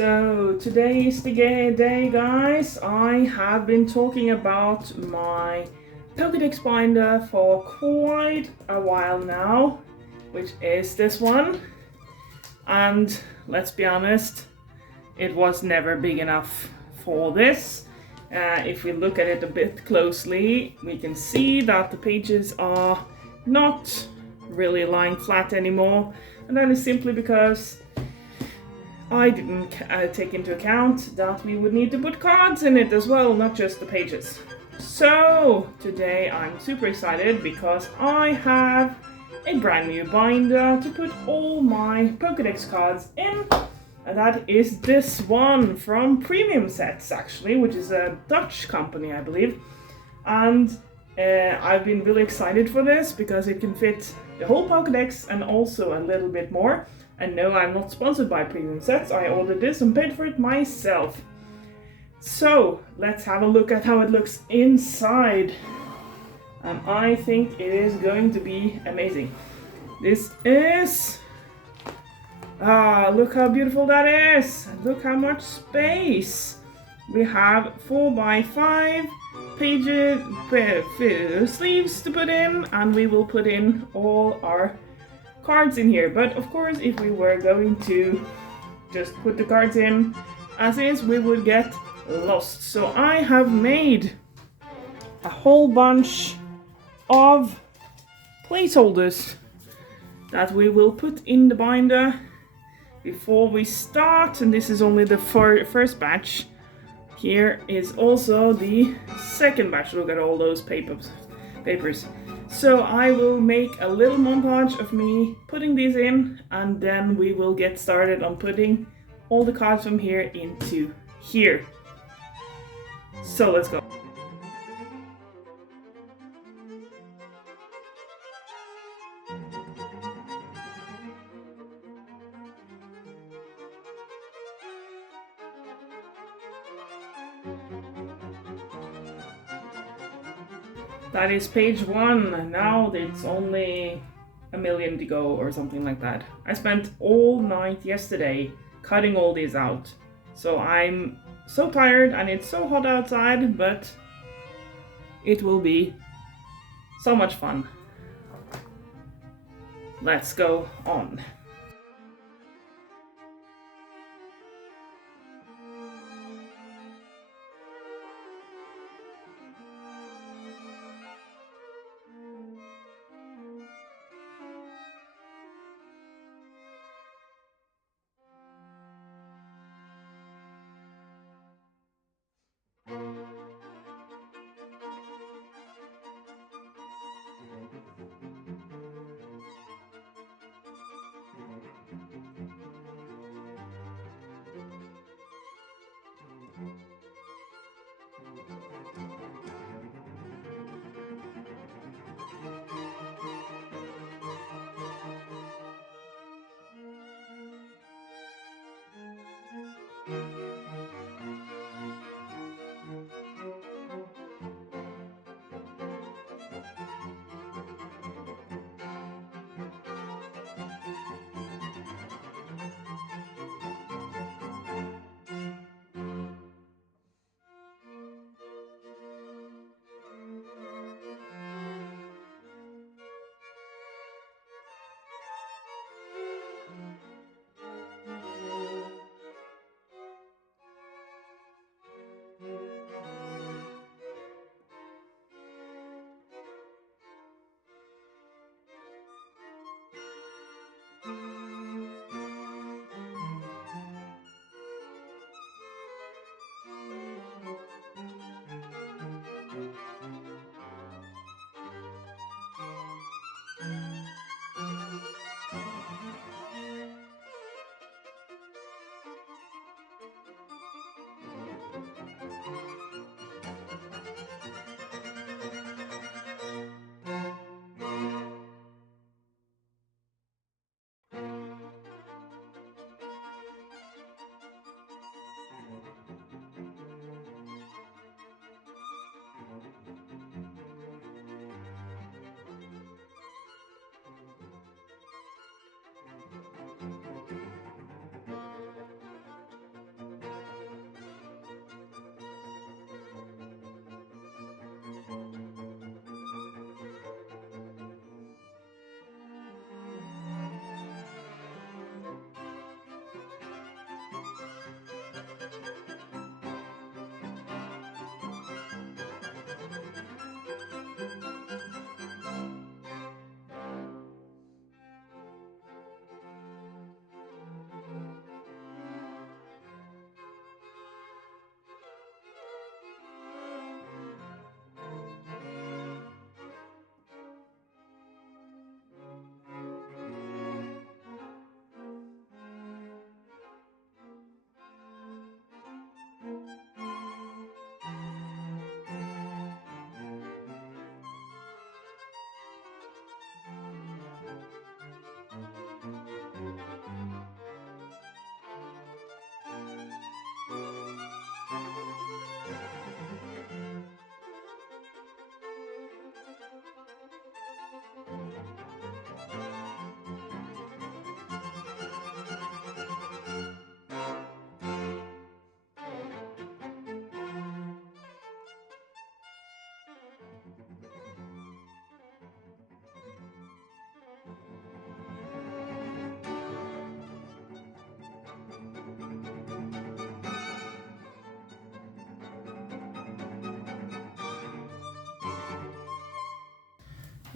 So today is the day, guys. I have been talking about my Pokédex binder for quite a while now, which is this one. And let's be honest, it was never big enough for this. If we look at it a bit closely, we can see that the pages are not really lying flat anymore, and that is simply because I didn't take into account that we would need to put cards in it as well, not just the pages. So today I'm super excited because I have a brand new binder to put all my Pokédex cards in, and that is this one from Premium Sets actually, which is a Dutch company I believe. And I've been really excited for this because it can fit the whole Pokédex and also a little bit more. And no, I'm not sponsored by Premium Sets. I ordered this and paid for it myself. So let's have a look at how it looks inside. And I think it is going to be amazing. This is... look how beautiful that is. Look how much space. We have 4x5 pages, sleeves to put in, and we will put in all our cards in here. But of course, if we were going to just put the cards in as is, we would get lost. So I have made a whole bunch of placeholders that we will put in the binder before we start, and this is only the first batch. Here is also the second batch. Look at all those papers. So I will make a little montage of me putting these in, and then we will get started on putting all the cards from here into here. So let's go. That is page 1. Now it's only a million to go or something like that. I spent all night yesterday cutting all these out. So I'm so tired and it's so hot outside, but it will be so much fun. Let's go on.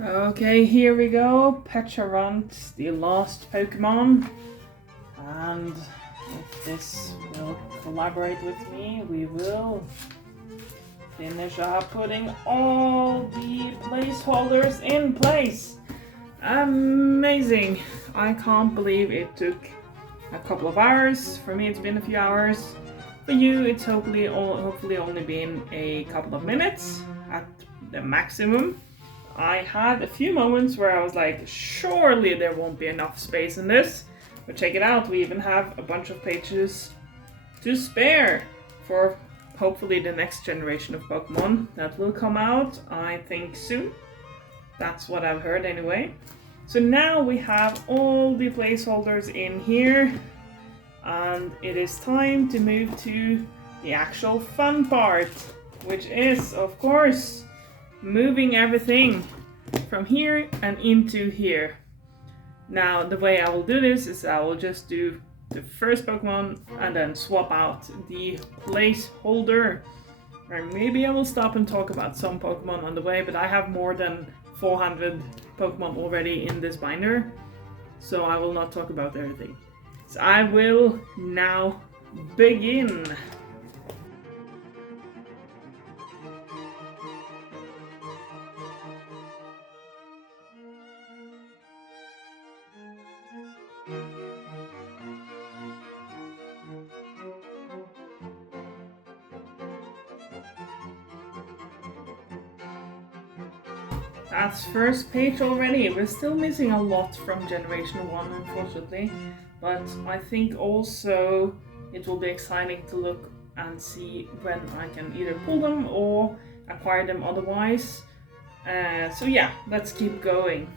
Okay, here we go. Pecharunt, the last Pokemon. And if this will collaborate with me, we will finish up putting all the placeholders in place. Amazing! I can't believe it took a couple of hours. For me, it's been a few hours. For you, it's hopefully only been a couple of minutes at the maximum. I had a few moments where I was like, surely there won't be enough space in this. But check it out, we even have a bunch of pages to spare for hopefully the next generation of Pokemon that will come out, I think, soon. That's what I've heard anyway. So now we have all the placeholders in here, and it is time to move to the actual fun part, which is, of course, moving everything from here and into here. Now, the way I will do this is I will just do the first Pokemon and then swap out the placeholder. Or maybe I will stop and talk about some Pokemon on the way, but I have more than 400 Pokemon already in this binder, so I will not talk about everything. So I will now begin. That's first page already. We're still missing a lot from Generation 1, unfortunately. But I think also it will be exciting to look and see when I can either pull them or acquire them otherwise. So yeah, let's keep going.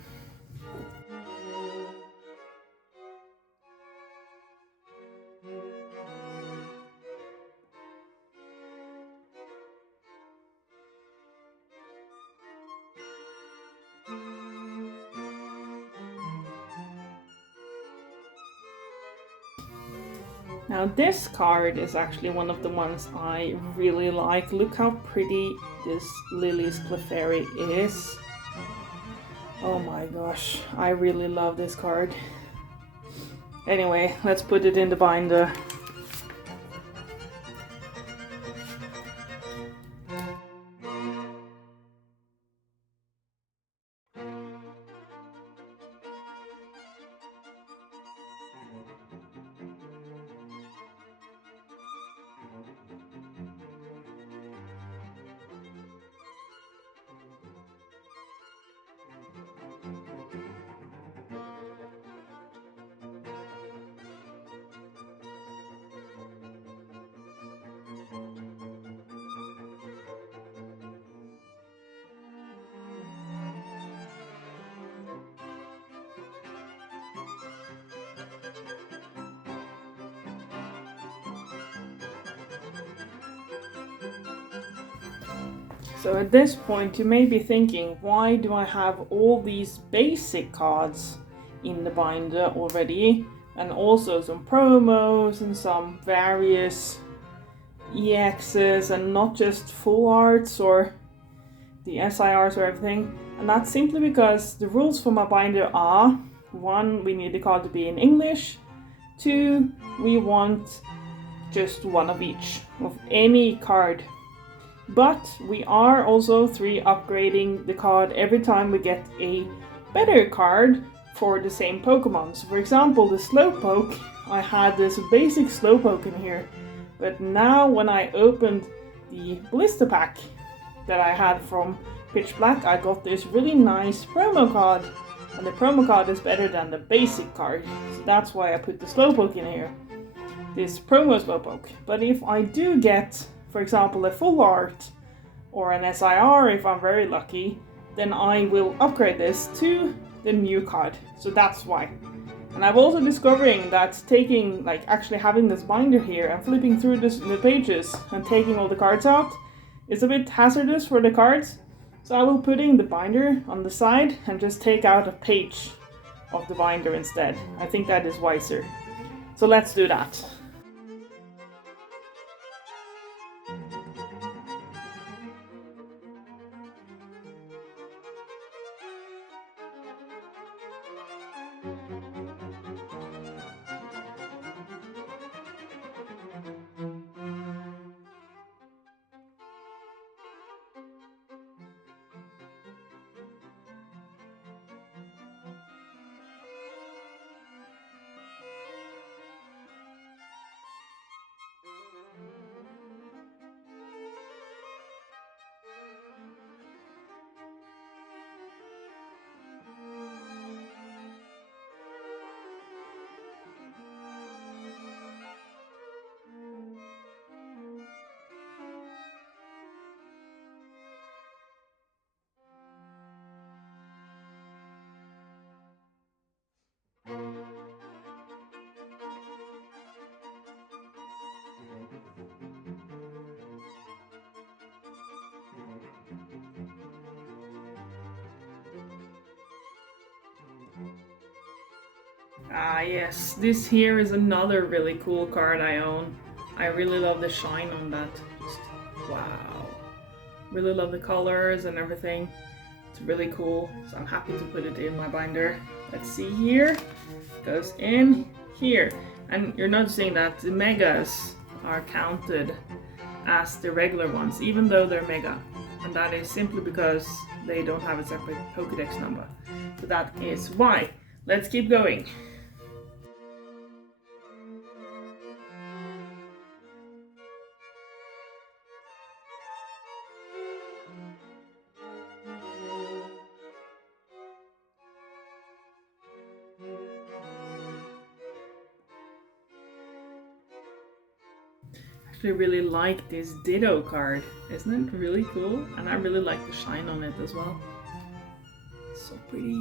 Now this card is actually one of the ones I really like. Look how pretty this Lily's Clefairy is. Oh my gosh, I really love this card. Anyway, let's put it in the binder. So at this point you may be thinking, why do I have all these basic cards in the binder already, and also some promos and some various EXs and not just full arts or the SIRs or everything? And that's simply because the rules for my binder are: 1, we need the card to be in English; 2, we want just one of each, of any card. But we are also 3 upgrading the card every time we get a better card for the same Pokemon. So for example, the Slowpoke, I had this basic Slowpoke in here, but now when I opened the blister pack that I had from Pitch Black, I got this really nice promo card, and the promo card is better than the basic card, so that's why I put the Slowpoke in here, this promo Slowpoke. But if I do get, for example, a full art or an SIR, if I'm very lucky, then I will upgrade this to the new card. So that's why. And I'm also discovering that actually having this binder here and flipping through the pages and taking all the cards out is a bit hazardous for the cards. So I will put in the binder on the side and just take out a page of the binder instead. I think that is wiser. So let's do that. Ah yes, this here is another really cool card I own. I really love the shine on that. Just wow. Really love the colors and everything. It's really cool, so I'm happy to put it in my binder. Let's see here. Goes in here. And you're noticing that the megas are counted as the regular ones, even though they're mega. And that is simply because they don't have a separate Pokédex number. So that is why. Let's keep going. I really like this Ditto card. Isn't it really cool? And I really like the shine on it as well. So pretty.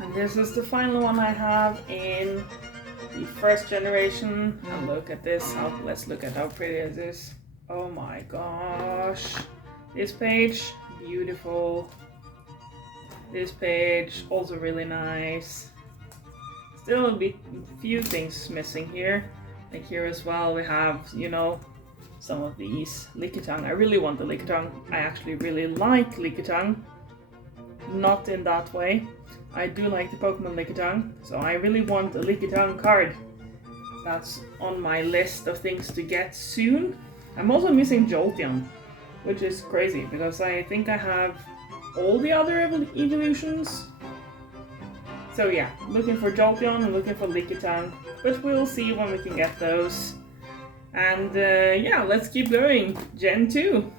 And this is the final one I have in the first generation. And look at this. Let's look at how pretty it is. Oh my gosh. This page, beautiful. This page, also really nice. Still a few things missing here. Like here as well, we have, you know, some of these Lickitung. I really want the Lickitung. I actually really like Lickitung. Not in that way. I do like the Pokemon Lickitung, so I really want a Lickitung card. That's on my list of things to get soon. I'm also missing Jolteon, which is crazy because I think I have all the other evolutions. So yeah, looking for Jolteon and looking for Lickitung, but we'll see when we can get those. And yeah, let's keep going. Gen 2.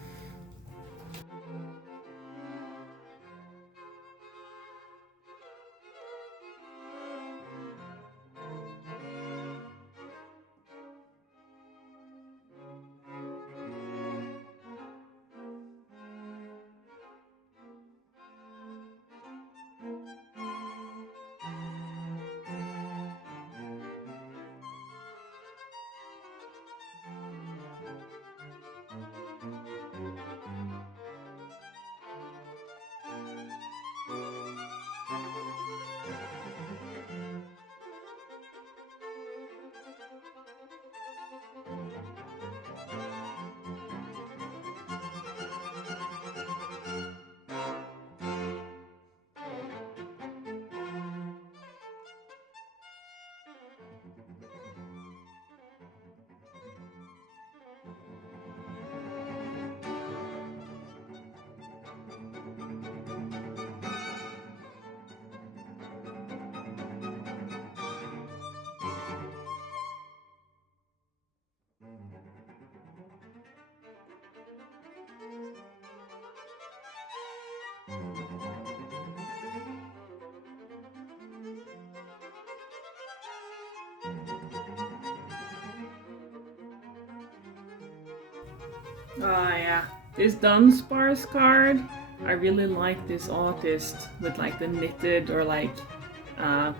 Ah yeah, this Dunsparce card, I really like this artist with like the knitted or like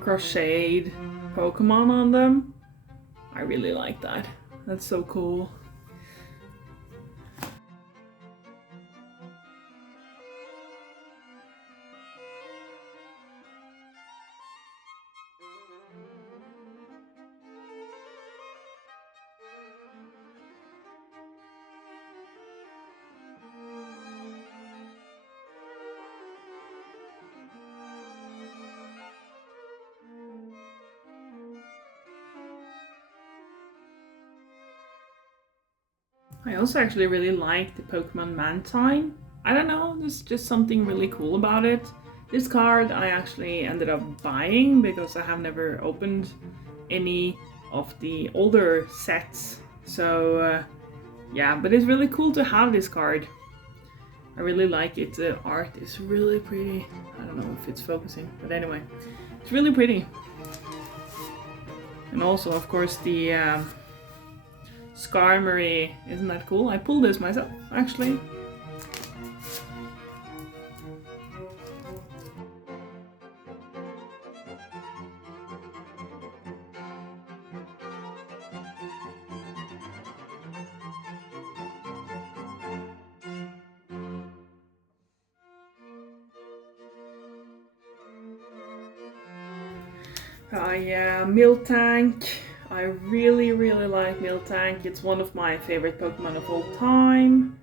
crocheted Pokemon on them. I really like that. That's so cool. I also actually really like the Pokemon Mantine. I don't know, there's just something really cool about it. This card I actually ended up buying because I have never opened any of the older sets. So yeah, but it's really cool to have this card. I really like it. The art is really pretty. I don't know if it's focusing, but anyway, it's really pretty. And also, of course, the Skarmory, isn't that cool? I pulled this myself, actually. Yeah, Miltank. I really like Miltank. It's one of my favorite Pokemon of all time.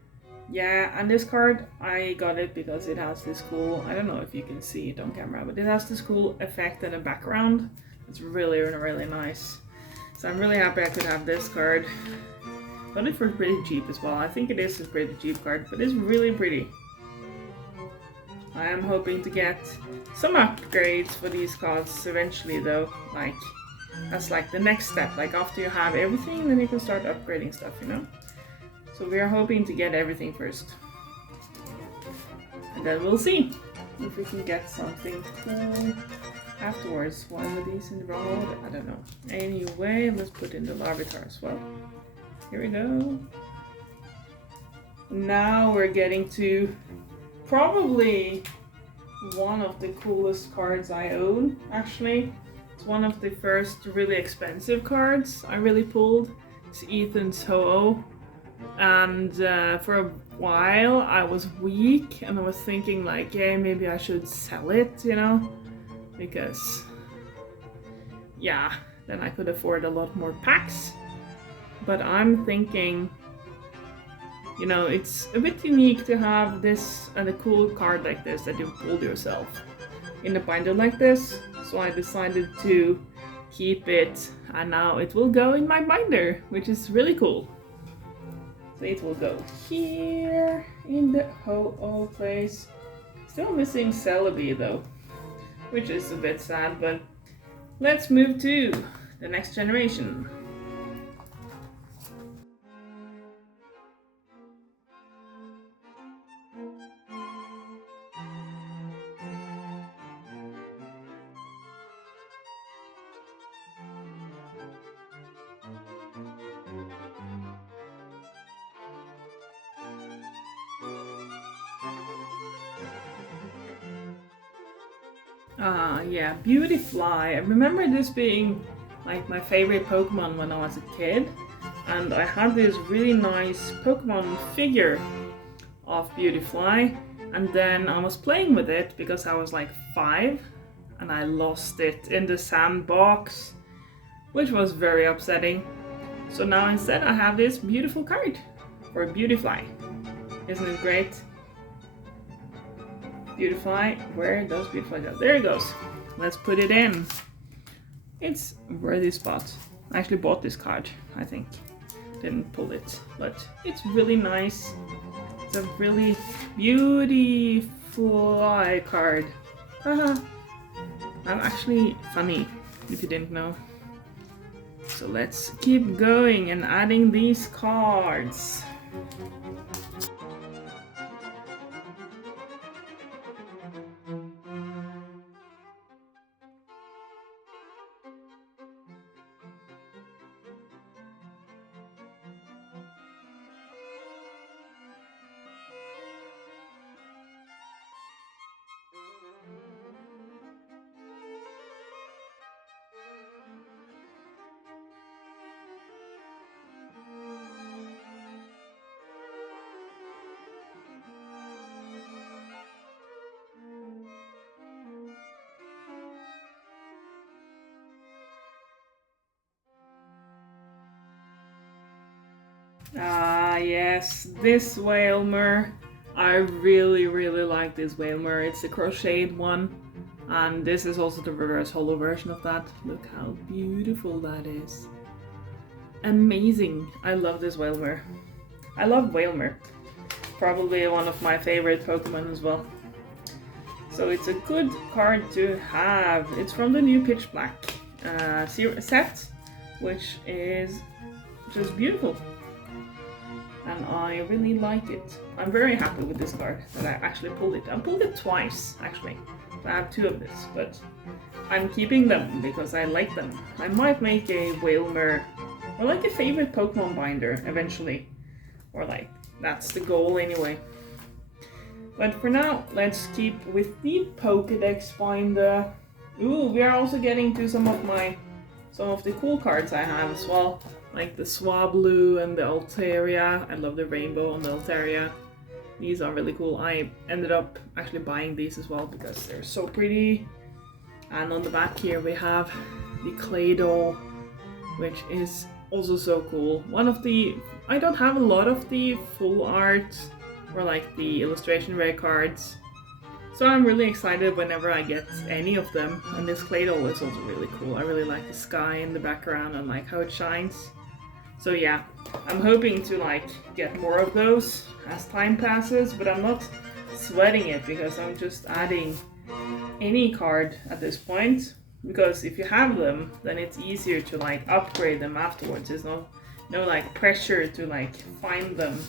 Yeah, and this card, I got it because it has this cool, I don't know if you can see it on camera, but it has this cool effect in the background. It's really nice. So I'm really happy I could have this card. Got it for pretty cheap as well. I think it is a pretty cheap card, but it's really pretty. I am hoping to get some upgrades for these cards eventually though. Like, that's like the next step. Like after you have everything, then you can start upgrading stuff, you know? So we are hoping to get everything first. And then we'll see if we can get something cool afterwards. One of these in the wrong order, I don't know. Anyway, let's put in the Larvitar as well. Here we go. Now we're getting to probably one of the coolest cards I own, actually. It's one of the first really expensive cards I really pulled. It's Ethan's Ho-Oh. And for a while I was weak and I was thinking like, yeah, maybe I should sell it, you know? Because, yeah, then I could afford a lot more packs. But I'm thinking, you know, it's a bit unique to have this and a cool card like this that you pulled yourself in a binder like this. So I decided to keep it, and now it will go in my binder, which is really cool. So it will go here in the Ho-Oh place. Still missing Celebi though, which is a bit sad, but let's move to the next generation. Yeah, Beautifly. I remember this being like my favorite Pokemon when I was a kid, and I had this really nice Pokemon figure of Beautifly, and then I was playing with it because I was like 5, and I lost it in the sandbox, which was very upsetting. So now instead I have this beautiful card for Beautifly. Isn't it great? Beautifly, where does Beautifly go? There it goes. Let's put it in. It's a worthy spot. I actually bought this card, I think. Didn't pull it, but it's really nice. It's a really beautiful card. Haha. I'm actually funny, if you didn't know. So let's keep going and adding these cards. Ah, yes, this Whalmer. I really like this Whalmer. It's the crocheted one. And this is also the reverse holo version of that. Look how beautiful that is. Amazing. I love this Whalmer. I love Whalmer. Probably one of my favorite Pokemon as well. So it's a good card to have. It's from the new Pitch Black set, which is just beautiful. And I really like it. I'm very happy with this card that I actually pulled it. I pulled it twice, actually. I have 2 of this, but I'm keeping them because I like them. I might make a Whalmer or like a favorite Pokemon binder eventually. Or like, that's the goal anyway. But for now, let's keep with the Pokédex binder. Ooh, we are also getting to some of the cool cards I have as well. Like the Swablu and the Altaria. I love the rainbow on the Altaria. These are really cool. I ended up actually buying these as well because they're so pretty. And on the back here we have the clay doll, which is also so cool. I don't have a lot of the full art or like the illustration rare cards, so I'm really excited whenever I get any of them. And this clay doll is also really cool. I really like the sky in the background and like how it shines. So yeah, I'm hoping to like get more of those as time passes, but I'm not sweating it because I'm just adding any card at this point, because if you have them then it's easier to like upgrade them afterwards. There's no like pressure to like find them.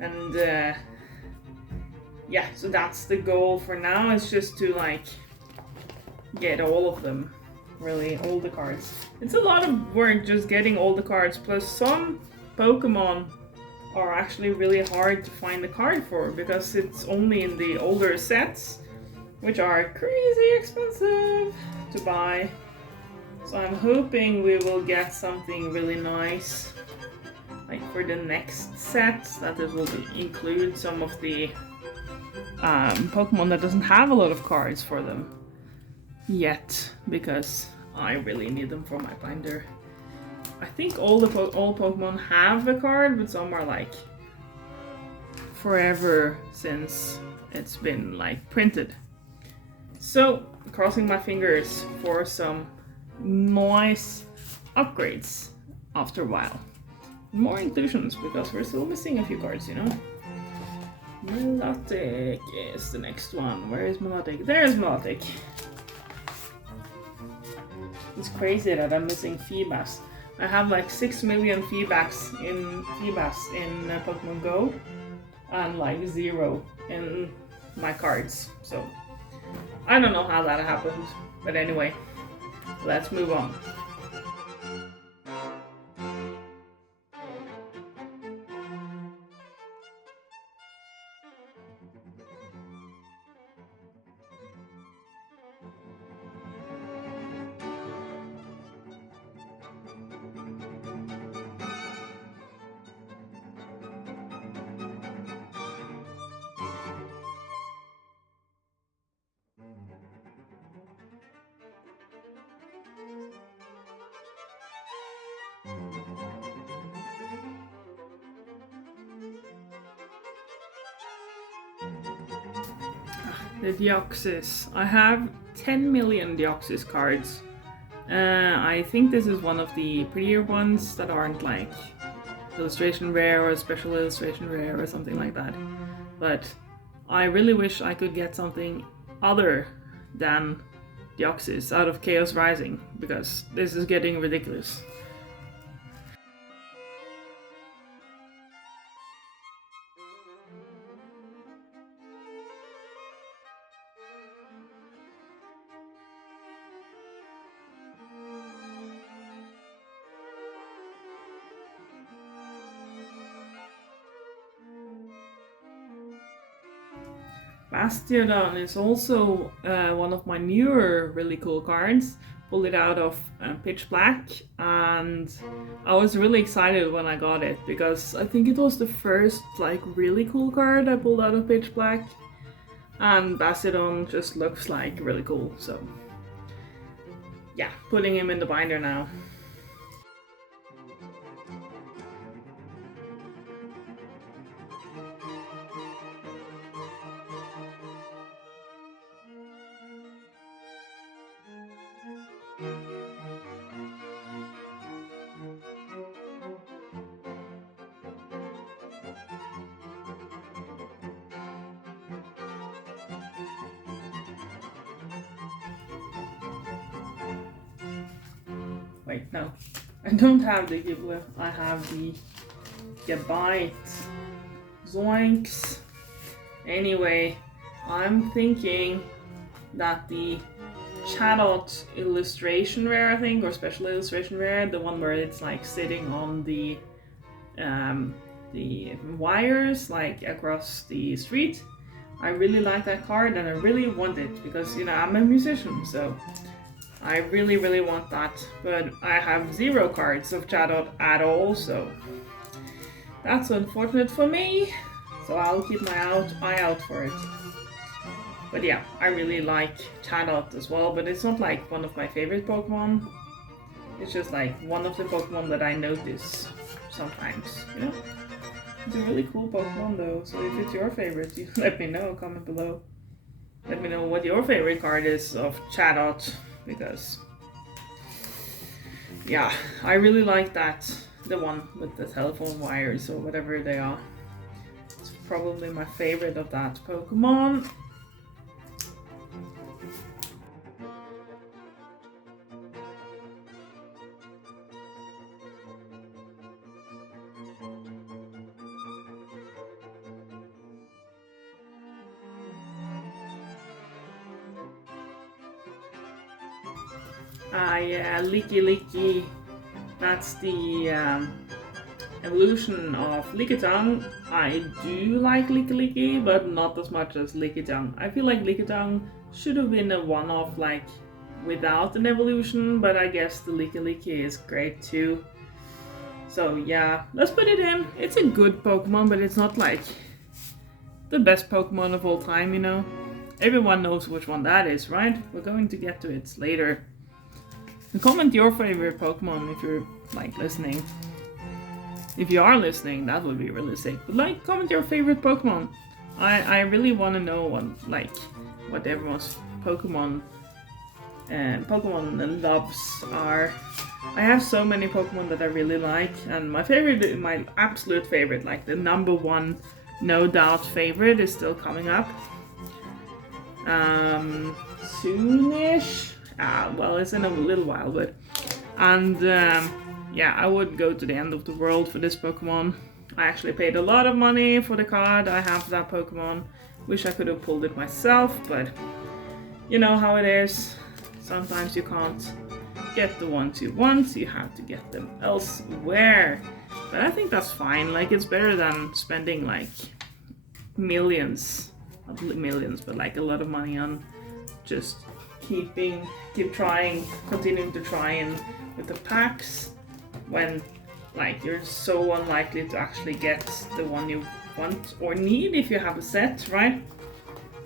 And yeah, so that's the goal for now, is just to like get all of them, really, all the cards. It's a lot of work just getting all the cards, plus some Pokemon are actually really hard to find a card for because it's only in the older sets, which are crazy expensive to buy. So I'm hoping we will get something really nice like for the next set, that it will include some of the Pokemon that doesn't have a lot of cards for them yet, because I really need them for my binder. I think all Pokemon have a card, but some are like forever since it's been like printed. So crossing my fingers for some nice upgrades after a while. More inclusions, because we're still missing a few cards, you know. Melodic is the next one. Where is Melodic? There's Melodic. It's crazy that I'm missing Feebas. I have like 6 million Feebas in Pokemon Go, and like 0 in my cards. So I don't know how that happened, but anyway, let's move on. The Deoxys. I have 10 million Deoxys cards. I think this is one of the prettier ones that aren't like illustration rare or special illustration rare or something like that. But I really wish I could get something other than Deoxys out of Chaos Rising, because this is getting ridiculous. Bastiodon is also one of my newer really cool cards. Pulled it out of Pitch Black, and I was really excited when I got it because I think it was the first like really cool card I pulled out of Pitch Black, and Bastiodon just looks like really cool. So yeah, putting him in the binder now. Wait, no. I don't have the Gible, I have the Gabite. Zoinks. Anyway, I'm thinking that the Chatot illustration rare, I think, or special illustration rare, the one where it's like sitting on the wires like across the street. I really like that card and I really want it because, you know, I'm a musician, so I really, really want that. But I have 0 cards of Chatot at all, so that's unfortunate for me. So I'll keep my eye out for it. But yeah, I really like Chatot as well, but it's not like one of my favorite Pokemon. It's just like one of the Pokemon that I notice sometimes, you know? It's a really cool Pokemon though, so if it's your favorite, you let me know, comment below. Let me know what your favorite card is of Chatot, because yeah, I really like that, the one with the telephone wires or whatever they are. It's probably my favorite of that Pokemon. Yeah, Leaky. That's the evolution of Lickitung. I do like Leaky, but not as much as Lickitung. I feel like Lickitung should have been a one-off, like without an evolution, but I guess the Leaky is great too. So yeah, let's put it in. It's a good Pokemon, but it's not like the best Pokemon of all time, you know? Everyone knows which one that is, right? We're going to get to it later. And comment your favorite Pokemon if you're like listening. If you are listening, that would be really sick. But like, comment your favorite Pokemon. I really want to know what everyone's Pokemon loves are. I have so many Pokemon that I really like, and my absolute favorite, like the number one, no doubt favorite, is still coming up. Soonish. Well, it's in a little while, but yeah, I would go to the end of the world for this Pokemon. I actually paid a lot of money for the card. I have that Pokemon. Wish I could have pulled it myself, but you know how it is. Sometimes you can't get the ones you want, you have to get them elsewhere. But I think that's fine. Like, it's better than spending like millions, not millions, but like a lot of money on just continuing to try and with the packs when like you're so unlikely to actually get the one you want or need if you have a set, right?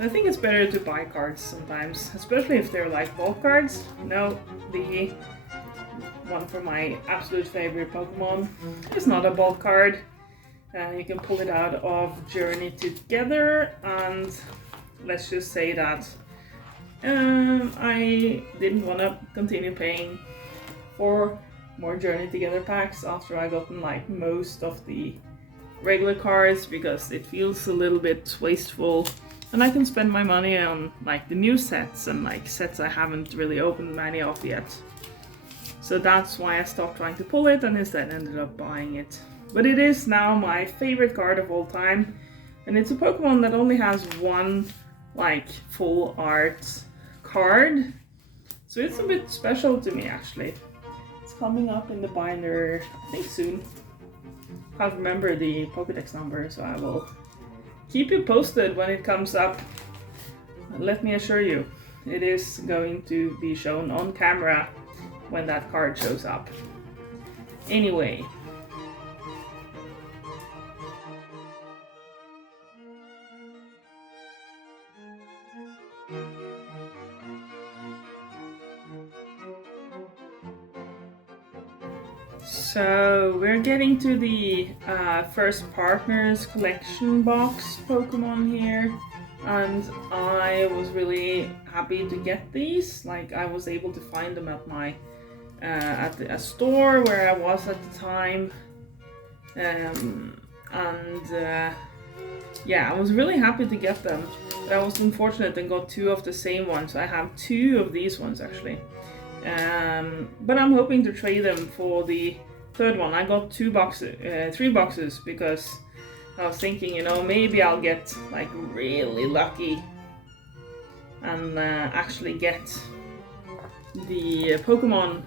I think it's better to buy cards sometimes, especially if they're like bulk cards. No, the one for my absolute favorite Pokemon is not a bulk card. You can pull it out of Journey Together, and let's just say that I didn't want to continue paying for more Journey Together packs after I gotten like most of the regular cards, because it feels a little bit wasteful, and I can spend my money on like the new sets and like sets I haven't really opened many of yet. So that's why I stopped trying to pull it and instead ended up buying it. But it is now my favorite card of all time, and it's a Pokemon that only has one like full art card, so it's a bit special to me actually. It's coming up in the binder, I think soon. Can't remember the Pokédex number, so I will keep you posted when it comes up. Let me assure you, it is going to be shown on camera when that card shows up. Anyway. So we're getting to the first Partners Collection box Pokemon here, and I was really happy to get these. Like, I was able to find them at my a store where I was at the time, yeah, I was really happy to get them. But I was unfortunate and got two of the same ones. I have two of these ones actually. But I'm hoping to trade them for the third one. I got 3 boxes because I was thinking, you know, maybe I'll get like really lucky and actually get the Pokemon,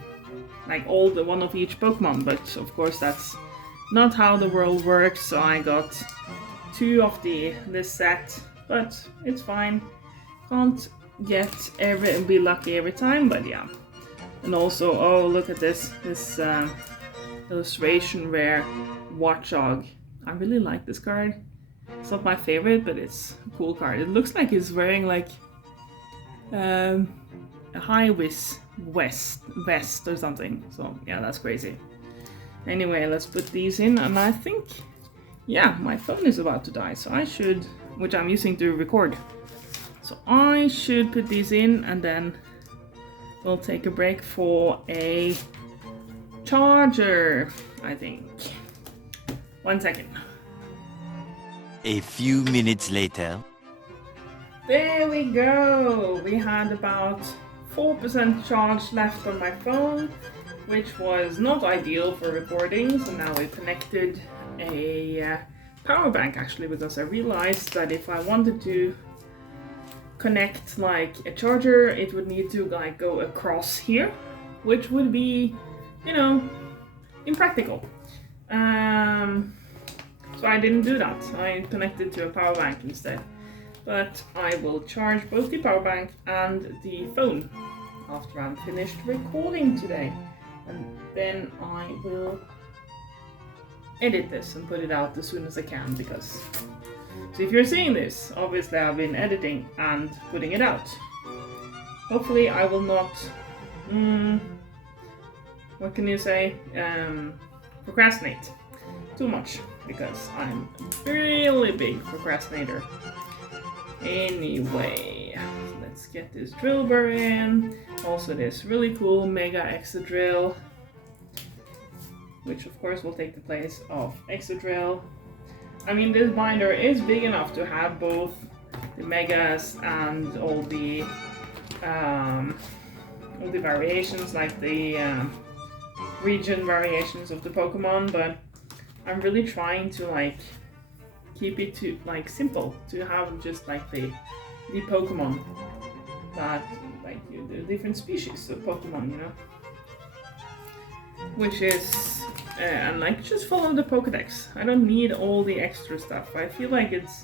like all the one of each Pokemon. But of course that's not how the world works. So I got 2 of this set, but it's fine. Can't be lucky every time, but yeah. And also, oh, look at this illustration rare Watchog. I really like this card. It's not my favorite, but it's a cool card. It looks like he's wearing like a high vest or something. So yeah, that's crazy. Anyway, let's put these in, and I think, yeah, my phone is about to die, so I should, which I'm using to record. So I should put these in, and then we'll take a break for a charger, I think. 1 second. A few minutes later. There we go! We had about 4% charge left on my phone, which was not ideal for recording, so now we connected a power bank actually, because I realized that if I wanted to connect like a charger, it would need to like go across here, which would be, you know, impractical. So I didn't do that. I connected to a power bank instead. But I will charge both the power bank and the phone after I'm finished recording today. And then I will edit this and put it out as soon as I can, because... So if you're seeing this, obviously I've been editing and putting it out. Hopefully I will not... what can you say? Procrastinate too much, because I'm a really big procrastinator. Anyway, let's get this drill burr in. Also this really cool Mega Extra Drill, which of course will take the place of Extra Drill. I mean, this binder is big enough to have both the Megas and all the variations, like the region variations of the Pokemon, but I'm really trying to like keep it to like simple, to have just like the Pokemon that like the different species of Pokemon, you know, which is and like just follow the Pokédex. I don't need all the extra stuff. I feel like it's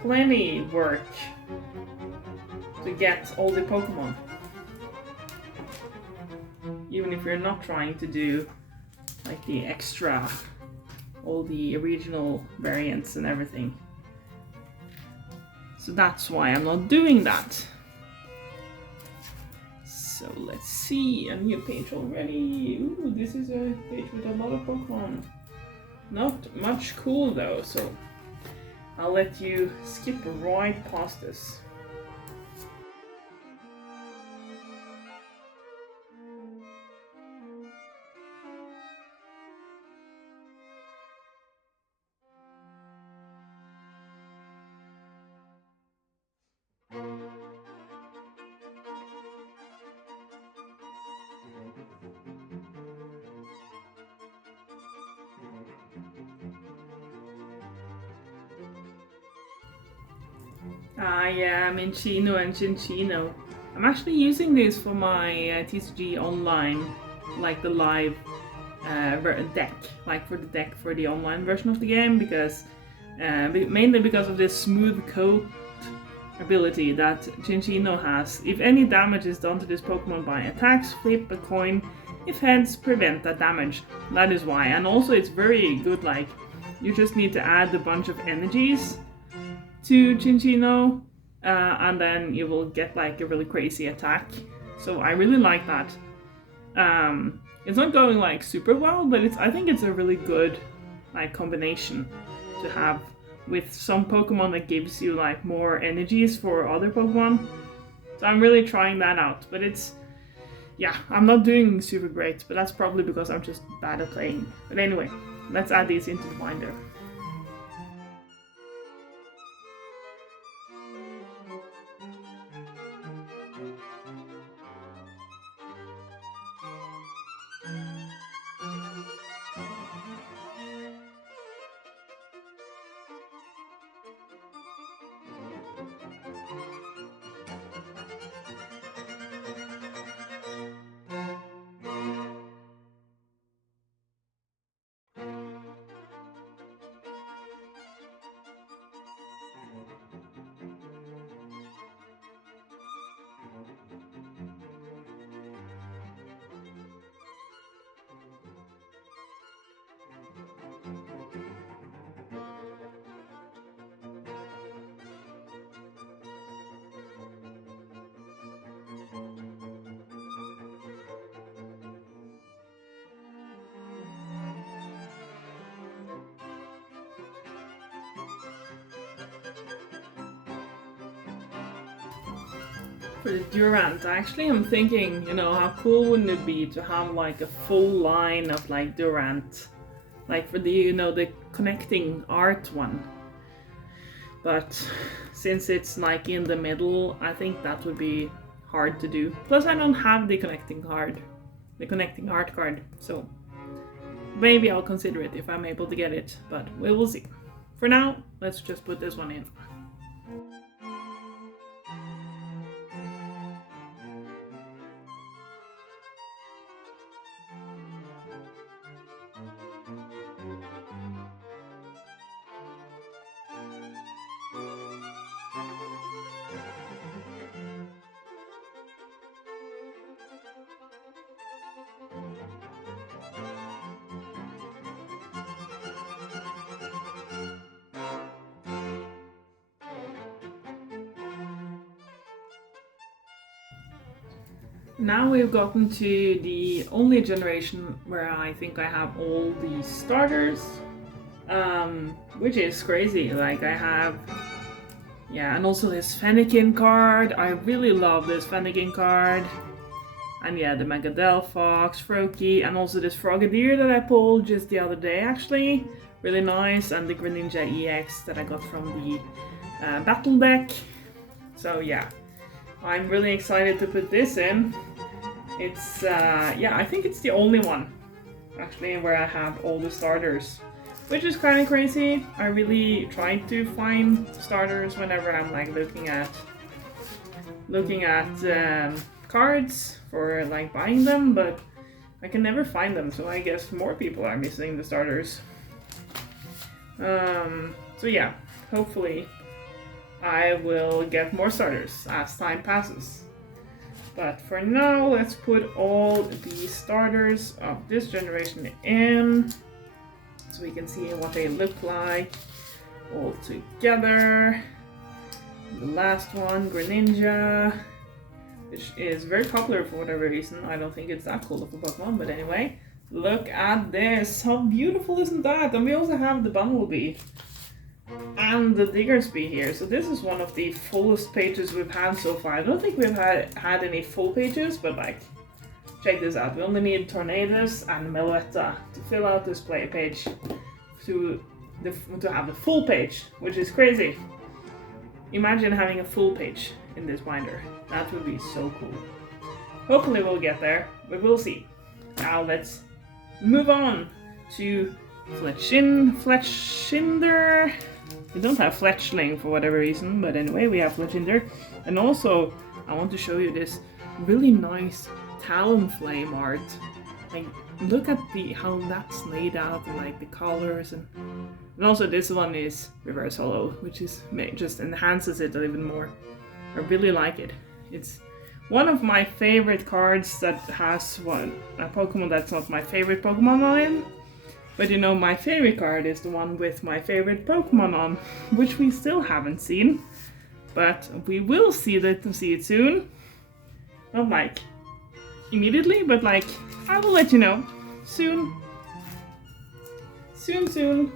plenty work to get all the Pokemon, even if you're not trying to do like the extra, all the regional variants and everything. So that's why I'm not doing that. So let's see, a new page already. Ooh, this is a page with a lot of Pokemon. Not much cool though, so I'll let you skip right past this. Yeah, Minccino and Cinccino. I'm actually using this for my TCG online, like the live deck, like for the deck for the online version of the game, because mainly because of this smooth coat ability that Cinccino has. If any damage is done to this Pokemon by attacks, flip a coin. If heads, prevent that damage. That is why. And also it's very good, like, you just need to add a bunch of energies to Cinccino, and then you will get like a really crazy attack. So I really like that. It's not going like super well, but I think it's a really good like combination to have with some Pokemon that gives you like more energies for other Pokemon. So I'm really trying that out, but yeah, I'm not doing super great, but that's probably because I'm just bad at playing. But anyway, let's add these into the binder. For the Durant, actually I'm thinking, you know, how cool wouldn't it be to have like a full line of like Durant, like for the, you know, the connecting art one. But since it's like in the middle, I think that would be hard to do. Plus I don't have the connecting art card, so maybe I'll consider it if I'm able to get it, but we will see. For now, let's just put this one in. Now we've gotten to the only generation where I think I have all the starters, which is crazy. Like I have, yeah, and also this Fennekin card. I really love this Fennekin card. And yeah, the Mega Delphox, Froakie, and also this Frogadier that I pulled just the other day actually. Really nice, and the Greninja EX that I got from the battle deck. So yeah, I'm really excited to put this in. It's, yeah, I think it's the only one, actually, where I have all the starters. Which is kind of crazy. I really try to find starters whenever I'm, like, looking at cards for, like, buying them, but I can never find them, so I guess more people are missing the starters. So yeah, hopefully I will get more starters as time passes. But for now, let's put all the starters of this generation in so we can see what they look like all together. The last one, Greninja, which is very popular for whatever reason. I don't think it's that cool of a Pokemon, but anyway. Look at this! How beautiful isn't that? And we also have the Bumblebee and the Diggersby here. So this is one of the fullest pages we've had so far. I don't think we've had any full pages, but like, check this out. We only need Tornadus and Meloetta to fill out this play page to have the full page, which is crazy. Imagine having a full page in this binder. That would be so cool. Hopefully we'll get there, but we'll see. Now let's move on to Fletchinder. We don't have Fletchling for whatever reason, but anyway, we have Fletchinder. And also, I want to show you this really nice Talonflame art. Like, look at how that's laid out and like the colors, and also this one is reverse hollow, which is just enhances it even more. I really like it. It's one of my favorite cards that has a Pokemon that's not my favorite Pokemon line. But you know, my favorite card is the one with my favorite Pokemon on, which we still haven't seen. But we will see it soon. Not like immediately, but like, I will let you know. Soon. Soon.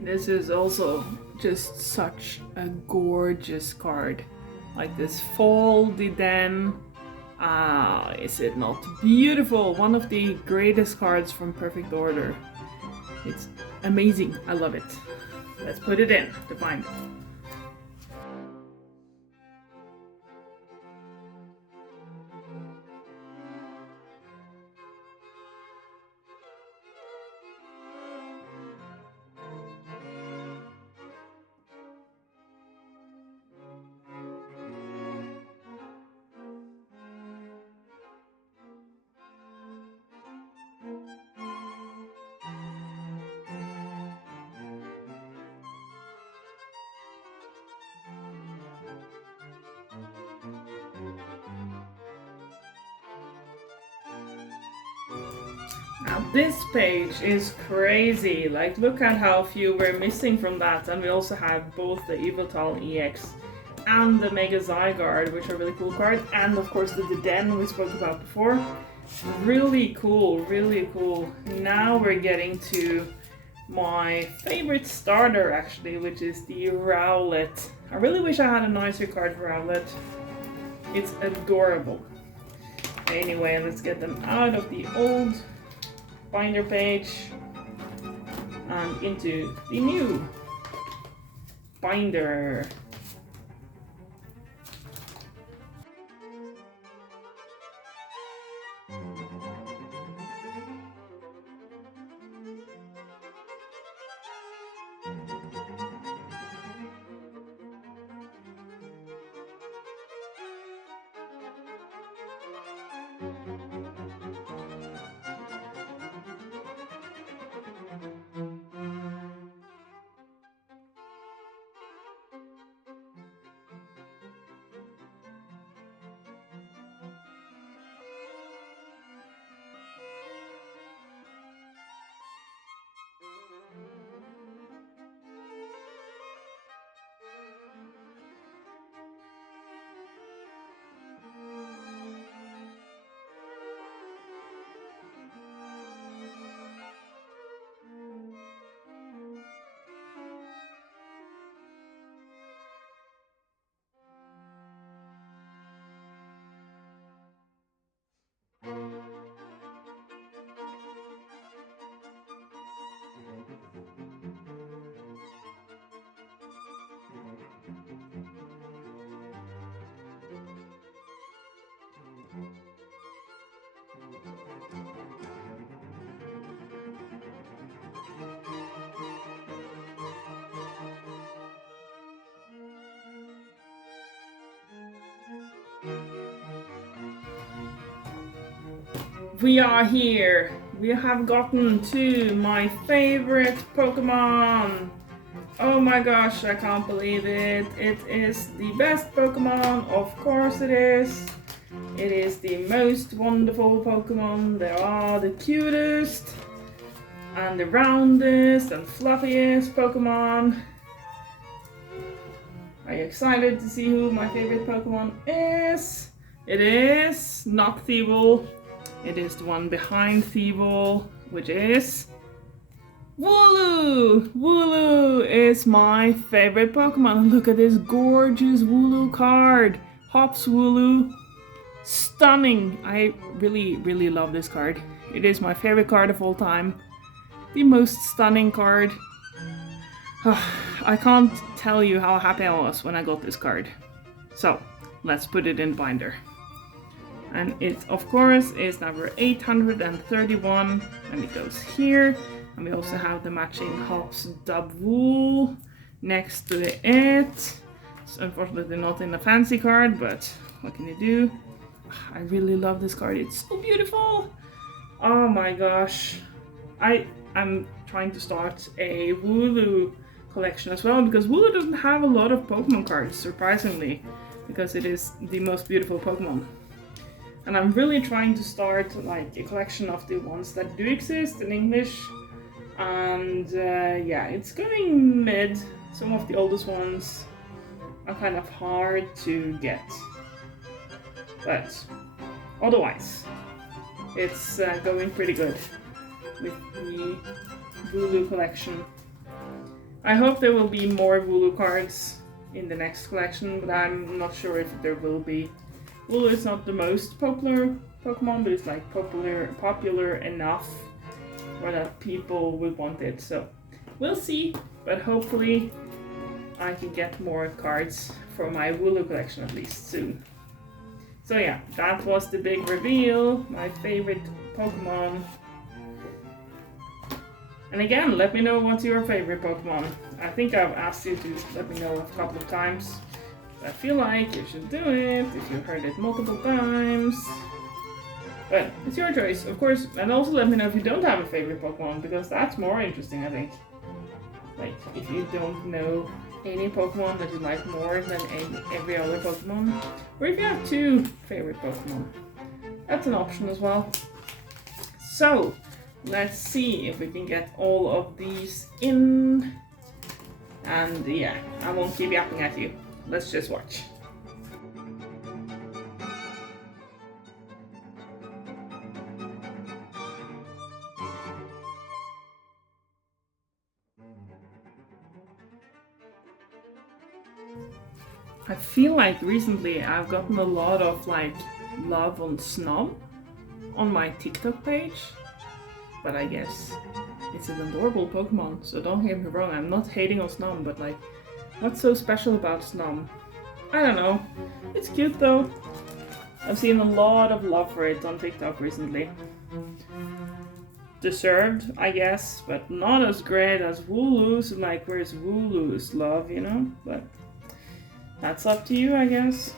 This is also just such a gorgeous card. Like this folded den. Is it not beautiful? One of the greatest cards from Perfect Order. It's amazing. I love it. Let's put it in to find it. Now this page is crazy. Like, look at how few we're missing from that. And we also have both the Evotal EX and the Mega Zygarde, which are really cool cards. And of course the Den we spoke about before. Really cool, really cool. Now we're getting to my favorite starter actually, which is the Rowlet. I really wish I had a nicer card for Rowlet. It's adorable. Anyway, let's get them out of the old binder page and into the new binder. We are here. We have gotten to my favorite Pokemon. Oh my gosh, I can't believe it. It is the best Pokemon. Of course it is. It is the most wonderful Pokemon. They are the cutest and the roundest and fluffiest Pokemon. Are you excited to see who my favorite Pokemon is? It is not Thievul. It is the one behind Thievul, which is Wooloo! Wooloo is my favorite Pokemon. Look at this gorgeous Wooloo card. Hops Wooloo. Stunning. I really love this card. It is my favorite card of all time. The most stunning card. I can't tell you how happy I was when I got this card. So, let's put it in binder. And it, of course, is number 831, and it goes here. And we also have the matching Hops Dubwool next to it. It's unfortunately not in a fancy card, but what can you do? I really love this card. It's so beautiful. Oh my gosh. I am trying to start a Wooloo collection as well, because Wooloo doesn't have a lot of Pokemon cards, surprisingly, because it is the most beautiful Pokemon. And I'm really trying to start like a collection of the ones that do exist in English. And yeah, it's going mid. Some of the oldest ones are kind of hard to get. But otherwise, it's going pretty good with the Wooloo collection. I hope there will be more Wooloo cards in the next collection, but I'm not sure if there will be. Wooloo is not the most popular Pokemon, but it's like popular enough for that people will want it. So we'll see, but hopefully I can get more cards for my Wooloo collection at least soon. So yeah, that was the big reveal, my favorite Pokemon. And again, let me know what's your favorite Pokemon. I think I've asked you to let me know a couple of times. I feel like you should do it if you've heard it multiple times. But it's your choice, of course. And also let me know if you don't have a favorite Pokemon, because that's more interesting, I think. Like, if you don't know any Pokemon that you like more than every other Pokemon. Or if you have two favorite Pokemon. That's an option as well. So, let's see if we can get all of these in. And yeah, I won't keep yapping at you. Let's just watch. I feel like recently I've gotten a lot of like love on Snom on my TikTok page, but I guess it's an adorable Pokemon, so don't get me wrong, I'm not hating on Snom, but like, what's so special about Snom? I don't know. It's cute though. I've seen a lot of love for it on TikTok recently. Deserved, I guess, but not as great as Wooloo's. Like, where's Wooloo's love, you know? But that's up to you, I guess.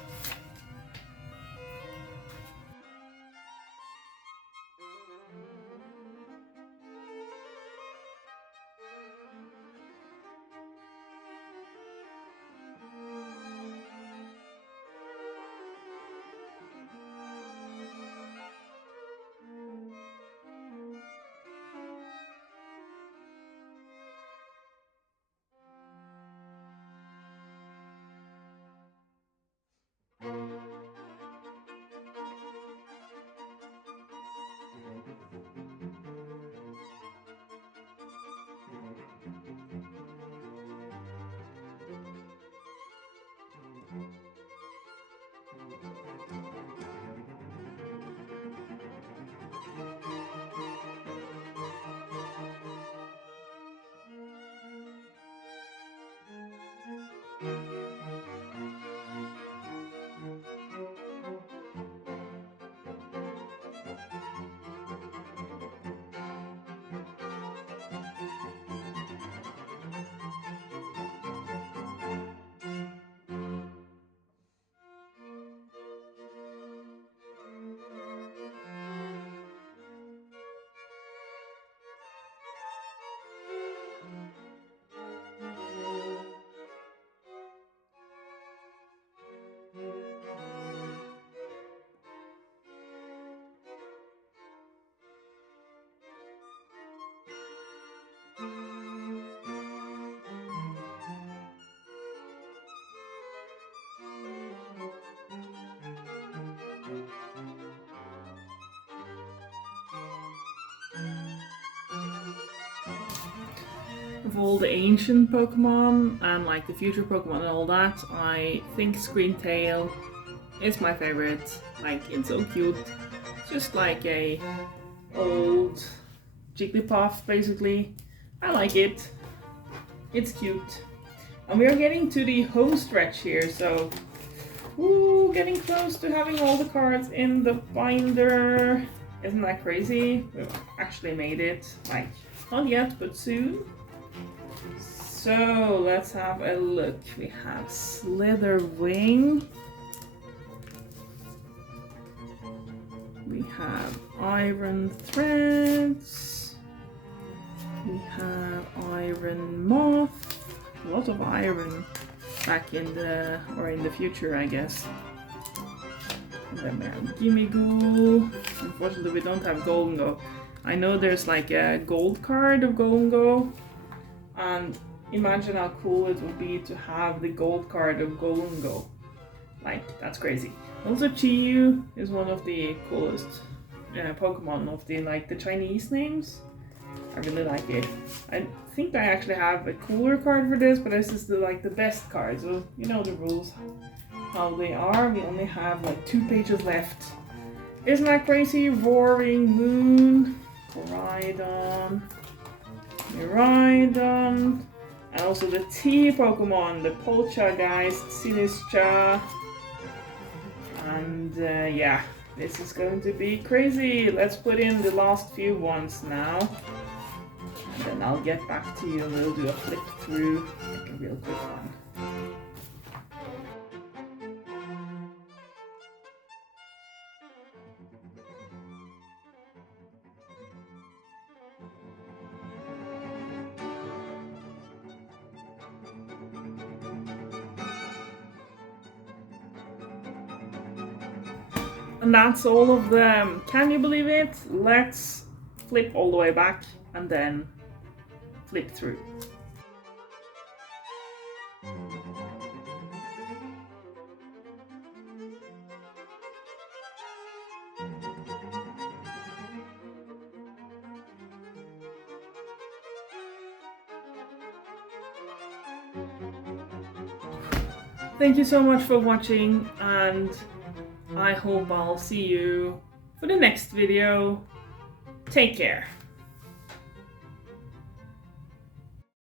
Of all the ancient Pokemon and like the future Pokemon and all that, I think Screentail is my favorite. Like, it's so cute. It's just like a old Jigglypuff, basically. I like it. It's cute. And we are getting to the home stretch here, so ooh, getting close to having all the cards in the binder. Isn't that crazy? We've actually made it. Like, not yet, but soon. So let's have a look. We have Slitherwing. We have Iron Threads. We have Iron Moth. A lot of iron back in the future, I guess. And then we have Gimmighoul. Unfortunately, we don't have Goldengo. I know there's like a gold card of Goldengo, and imagine how cool it would be to have the gold card of Goldengo. Like, that's crazy. Also, Chiyu is one of the coolest Pokemon of the Chinese names. I really like it. I think I actually have a cooler card for this, but this is the best card. So you know the rules, how they are. We only have like 2 pages left. Isn't that crazy? Roaring Moon, Koraidon, Miraidon, and also the T Pokemon, the Polcha guys, Sinistcha. And yeah, this is going to be crazy. Let's put in the last few ones now. And then I'll get back to you and we'll do a flip through, like a real quick one. And that's all of them. Can you believe it? Let's flip all the way back and then flip through. Thank you so much for watching, and I hope I'll see you for the next video. Take care.